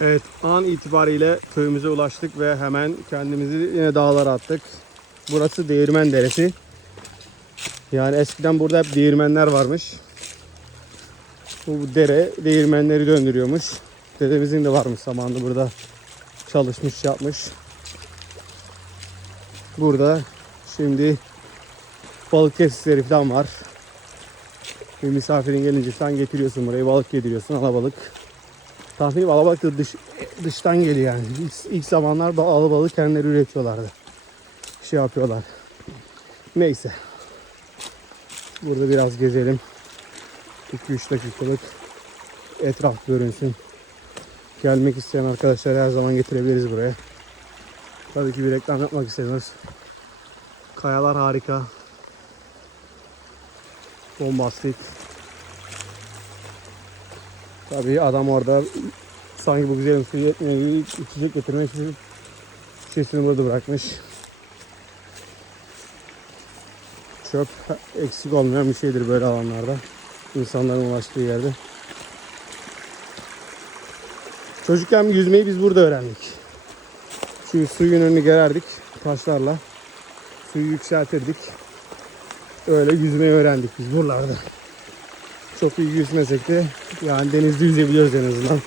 Evet an itibariyle köyümüze ulaştık ve hemen kendimizi yine dağlara attık. Burası Değirmen Deresi. Yani eskiden burada hep değirmenler varmış. Bu dere değirmenleri döndürüyormuş. Dedemizin de varmış zamanında burada çalışmış yapmış. Burada şimdi balık tesisleri falan var. Bir misafirin gelince sen getiriyorsun buraya balık yediriyorsun alabalık. Tahminim alabalık da dış, dıştan geliyor yani. İlk, ilk zamanlar ba- alabalık kendileri üretiyorlardı. Şey yapıyorlar. Neyse. Burada biraz gezelim. 2-3 dakikalık etraf görünsün. Gelmek isteyen arkadaşlar her zaman getirebiliriz buraya. Tabii ki bir reklam yapmak istemiyoruz. Kayalar harika. Bombastik. Tabii adam orada sanki bu güzel suyu yetmiyor gibi içecek getirmek için şişesini burada bırakmış. Çöp eksik olmayan bir şeydir böyle alanlarda. İnsanların ulaştığı yerde. Çocukken yüzmeyi biz burada öğrendik. Şu suyun önünü gererdik taşlarla. Suyu yükseltirdik. Öyle yüzmeyi öğrendik biz buralarda. Çok iyi yüzmesek de yani denizde yüzebiliyoruz en azından.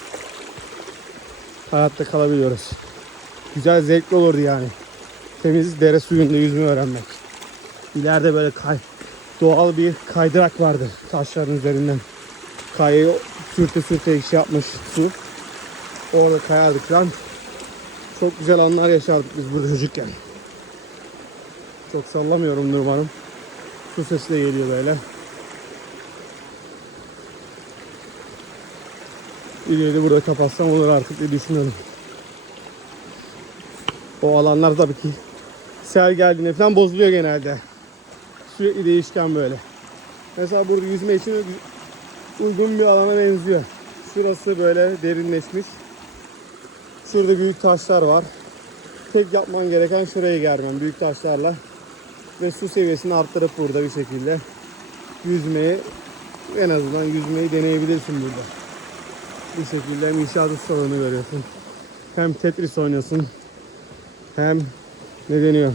Hayatta kalabiliyoruz. Güzel zevkli olurdu yani. Temiz dere suyunda yüzme öğrenmek. İleride böyle kay, doğal bir kaydırak vardır taşların üzerinden. Kayayı sürte sürte şey yapmış su. Orada kayardık falan. Çok güzel anlar yaşardık biz burada çocukken. Çok sallamıyorum umarım. Su sesi de geliyor böyle. Videoyu da burada kapatsam olur artık diye düşünüyorum. O alanlar tabii ki sel geldiğinde falan bozuluyor genelde. Sürekli değişken böyle. Mesela burada yüzme için uygun bir alana benziyor. Şurası böyle derinleşmiş. Şurada büyük taşlar var. Tek yapman gereken şurayı germen büyük taşlarla. Ve su seviyesini arttırıp burada bir şekilde yüzmeyi en azından yüzmeyi deneyebilirsin burada. Bu şekilde hem inşaat ustalarını görüyorsun. Hem Tetris oynuyorsun. Hem ne deniyor?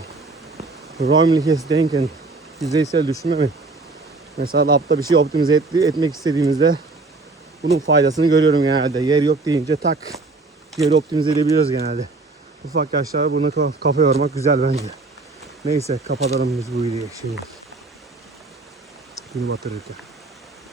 Räumliches Denken. Yüzeysel düşünme mi? Mesela labda bir şey optimize et- etmek istediğimizde bunun faydasını görüyorum genelde. Yer yok deyince tak yeri optimize edebiliyoruz genelde. Ufak yaşlarda bunu ka- kafa yormak güzel bence. Neyse kapatalım biz bu videoyu. Şeyi. Günü batırırken.